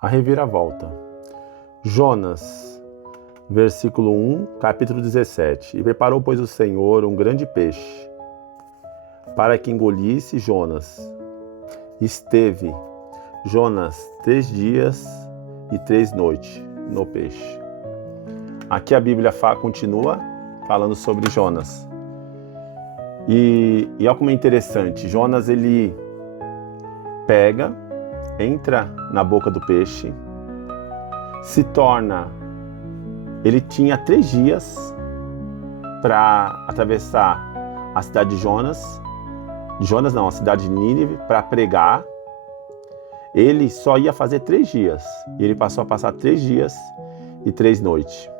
A reviravolta. Jonas, versículo 1, capítulo 17. E preparou, pois, o Senhor um grande peixe, para que engolisse Jonas. Esteve Jonas 3 dias e 3 noites no peixe. Aqui a Bíblia continua falando sobre Jonas. E olha como é interessante. Jonas, ele entra na boca do peixe, se torna... Ele tinha 3 dias para atravessar a cidade de Jonas. A cidade de Nínive, para pregar. Ele só ia fazer 3 dias. E ele passou a passar 3 dias e 3 noites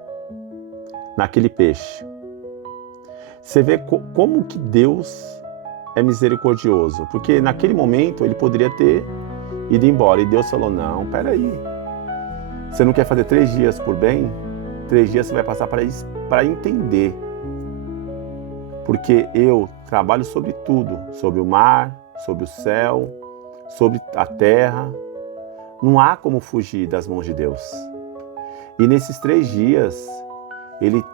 naquele peixe. Você vê como que Deus é misericordioso. Porque naquele momento ele poderia ter ido embora. E Deus falou, não, peraí. Você não quer fazer 3 dias por bem? 3 dias você vai passar para entender. Porque eu trabalho sobre tudo. Sobre o mar, sobre o céu, sobre a terra. Não há como fugir das mãos de Deus. E nesses 3 dias, ele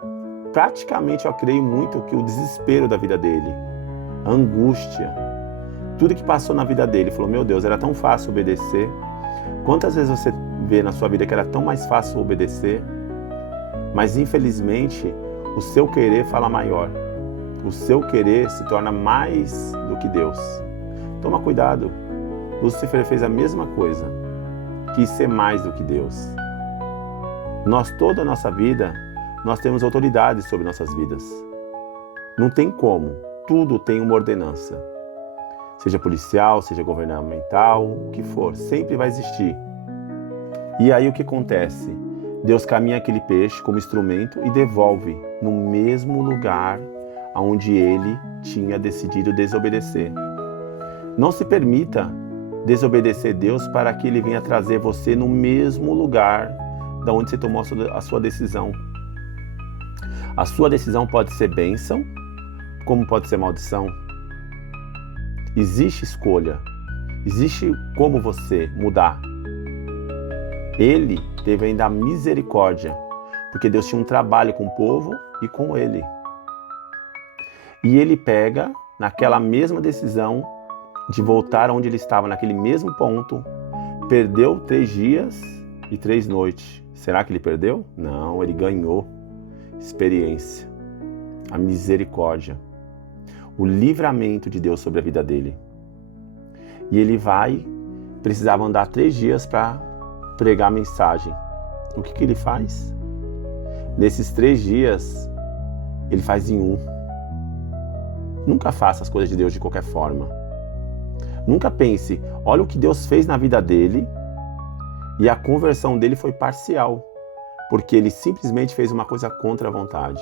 praticamente, eu creio muito, que o desespero da vida dele, a angústia, tudo que passou na vida dele, falou, meu Deus, era tão fácil obedecer. Quantas vezes você vê na sua vida que era tão mais fácil obedecer, mas infelizmente o seu querer fala maior. O seu querer se torna mais do que Deus. Toma cuidado. Lúcifer fez a mesma coisa. Quis ser mais do que Deus. Toda a nossa vida, nós temos autoridade sobre nossas vidas. Não tem como. Tudo tem uma ordenança. Seja policial, seja governamental, o que for. Sempre vai existir. E aí o que acontece? Deus caminha aquele peixe como instrumento e devolve no mesmo lugar onde ele tinha decidido desobedecer. Não se permita desobedecer Deus para que ele venha trazer você no mesmo lugar da onde você tomou a sua decisão. A sua decisão pode ser bênção, como pode ser maldição. Existe escolha. Existe como você mudar. Ele teve ainda a misericórdia, porque Deus tinha um trabalho com o povo e com ele. E ele pega naquela mesma decisão de voltar onde ele estava, naquele mesmo ponto, perdeu 3 dias e 3 noites. Será que ele perdeu? Não, ele ganhou experiência, a misericórdia, o livramento de Deus sobre a vida dele. E ele precisava andar 3 dias para pregar a mensagem. O que ele faz? Nesses 3 dias, ele faz em 1. Nunca faça as coisas de Deus de qualquer forma. Nunca pense, olha o que Deus fez na vida dele e a conversão dele foi parcial, porque ele simplesmente fez uma coisa contra a vontade.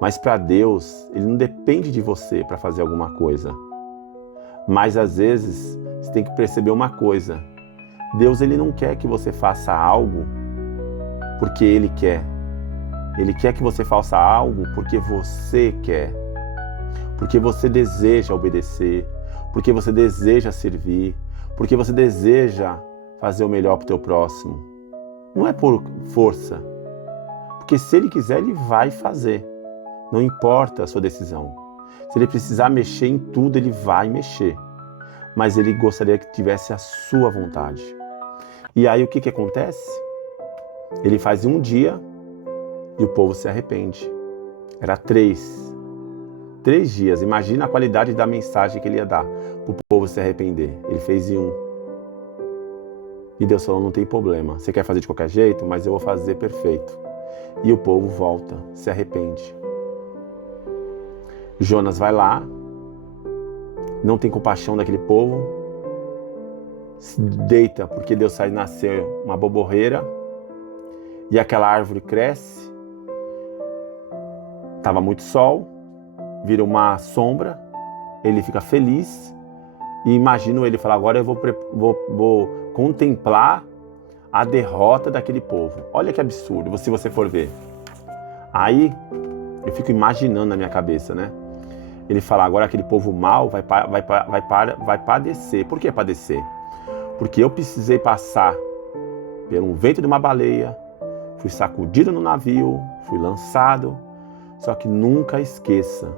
Mas para Deus, ele não depende de você para fazer alguma coisa. Mas às vezes, você tem que perceber uma coisa. Deus, ele não quer que você faça algo porque ele quer. Ele quer que você faça algo porque você quer. Porque você deseja obedecer. Porque você deseja servir. Porque você deseja fazer o melhor para o teu próximo. Não é por força. Porque se ele quiser, ele vai fazer. Não importa a sua decisão. Se ele precisar mexer em tudo, ele vai mexer. Mas ele gostaria que tivesse a sua vontade. E aí o que acontece? Ele faz em 1 dia e o povo se arrepende. Era 3 dias. Imagina a qualidade da mensagem que ele ia dar para o povo se arrepender. Ele fez em 1. E Deus falou, não tem problema. Você quer fazer de qualquer jeito? Mas eu vou fazer perfeito. E o povo volta, se arrepende. Jonas vai lá, não tem compaixão daquele povo, se deita, porque Deus faz nascer uma boborreira, e aquela árvore cresce, estava muito sol, vira uma sombra, ele fica feliz, e imagino ele falar, agora eu vou contemplar a derrota daquele povo. Olha que absurdo, se você for ver. Aí, eu fico imaginando na minha cabeça, né? Ele fala, agora aquele povo mau vai padecer. Por que padecer? Porque eu precisei passar por um vento de uma baleia, fui sacudido no navio, fui lançado. Só que nunca esqueça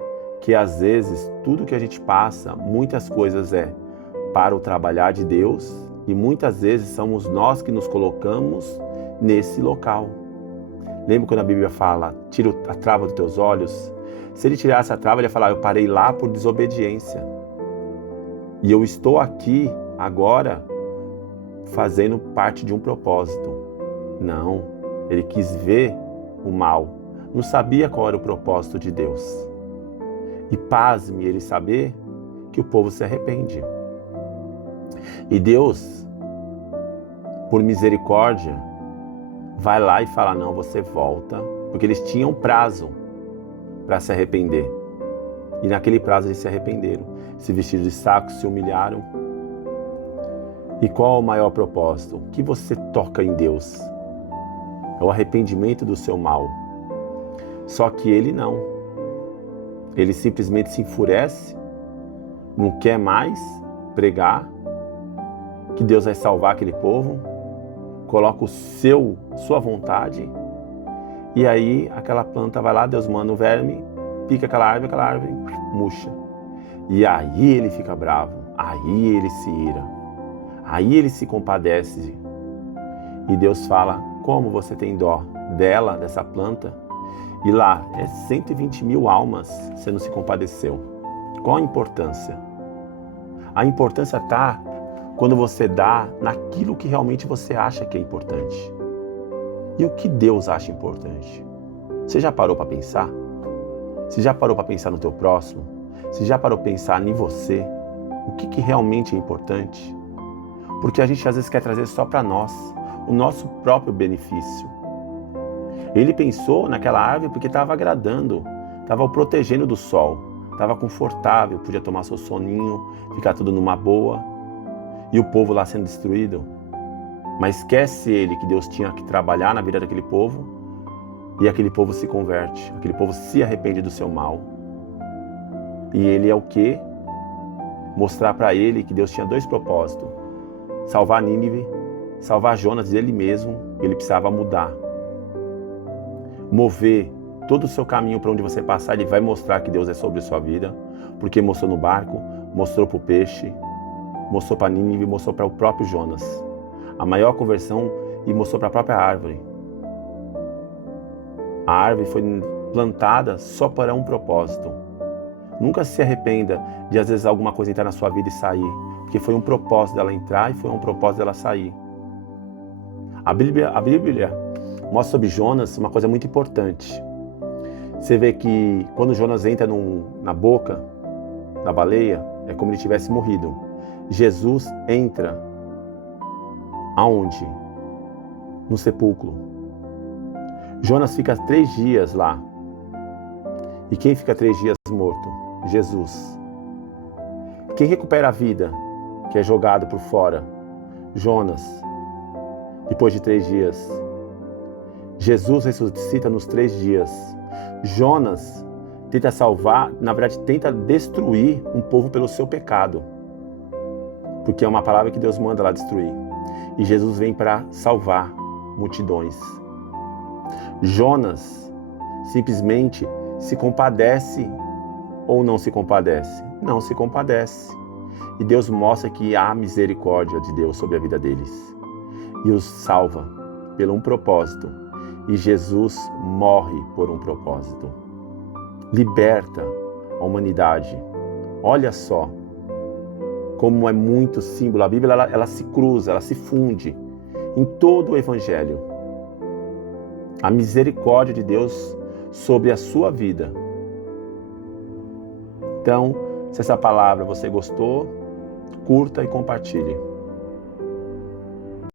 que às vezes tudo que a gente passa, muitas coisas é para o trabalhar de Deus e muitas vezes somos nós que nos colocamos nesse local. Lembra quando a Bíblia fala, tira a trava dos teus olhos? Se ele tirasse a trava, ele ia falar, eu parei lá por desobediência. E eu estou aqui agora fazendo parte de um propósito. Não, ele quis ver o mal. Não sabia qual era o propósito de Deus. E pasme ele saber que o povo se arrepende. E Deus, por misericórdia, vai lá e fala, não, você volta. Porque eles tinham prazo para se arrepender. E naquele prazo eles se arrependeram. Se vestiram de saco, se humilharam. E qual o maior propósito? O que você toca em Deus? É o arrependimento do seu mal. Só que ele não. Ele simplesmente se enfurece, não quer mais pregar que Deus vai salvar aquele povo, coloca sua vontade, e aí aquela planta vai lá, Deus manda um verme, pica aquela árvore murcha. E aí ele fica bravo, aí ele se ira, aí ele se compadece. E Deus fala, como você tem dó dela, dessa planta? E lá, 120 mil almas, você não se compadeceu. Qual a importância? A importância está quando você dá naquilo que realmente você acha que é importante. E o que Deus acha importante? Você já parou para pensar? Você já parou para pensar no teu próximo? Você já parou para pensar em você? O que realmente é importante? Porque a gente às vezes quer trazer só para nós, o nosso próprio benefício. Ele pensou naquela árvore porque estava agradando, estava o protegendo do sol, estava confortável, podia tomar seu soninho, ficar tudo numa boa. E o povo lá sendo destruído. Mas esquece ele que Deus tinha que trabalhar na vida daquele povo e aquele povo se converte, aquele povo se arrepende do seu mal. E ele é o quê? Mostrar para ele que Deus tinha dois propósitos. Salvar Nínive, salvar Jonas dele mesmo, ele precisava mudar. Mover todo o seu caminho para onde você passar, ele vai mostrar que Deus é sobre a sua vida, porque mostrou no barco, mostrou para o peixe, mostrou para Nínive, mostrou para o próprio Jonas. A maior conversão e mostrou para a própria árvore. A árvore foi plantada só para um propósito. Nunca se arrependa de às vezes alguma coisa entrar na sua vida e sair, porque foi um propósito dela entrar e foi um propósito dela sair. A Bíblia mostra sobre Jonas uma coisa muito importante. Você vê que quando Jonas entra na boca da baleia, é como ele tivesse morrido. Jesus entra aonde? No sepulcro. Jonas fica 3 dias lá. E quem fica 3 dias morto? Jesus. Quem recupera a vida, que é jogado por fora? Jonas. Depois de 3 dias. Jesus ressuscita nos 3 dias. Jonas tenta salvar, na verdade tenta destruir um povo pelo seu pecado. Porque é uma palavra que Deus manda lá destruir. E Jesus vem para salvar multidões. Jonas simplesmente se compadece ou não se compadece? Não se compadece. E Deus mostra que há misericórdia de Deus sobre a vida deles. E os salva por um propósito. E Jesus morre por um propósito. Liberta a humanidade. Olha só como é muito símbolo. A Bíblia ela se cruza, ela se funde em todo o Evangelho. A misericórdia de Deus sobre a sua vida. Então, se essa palavra você gostou, curta e compartilhe.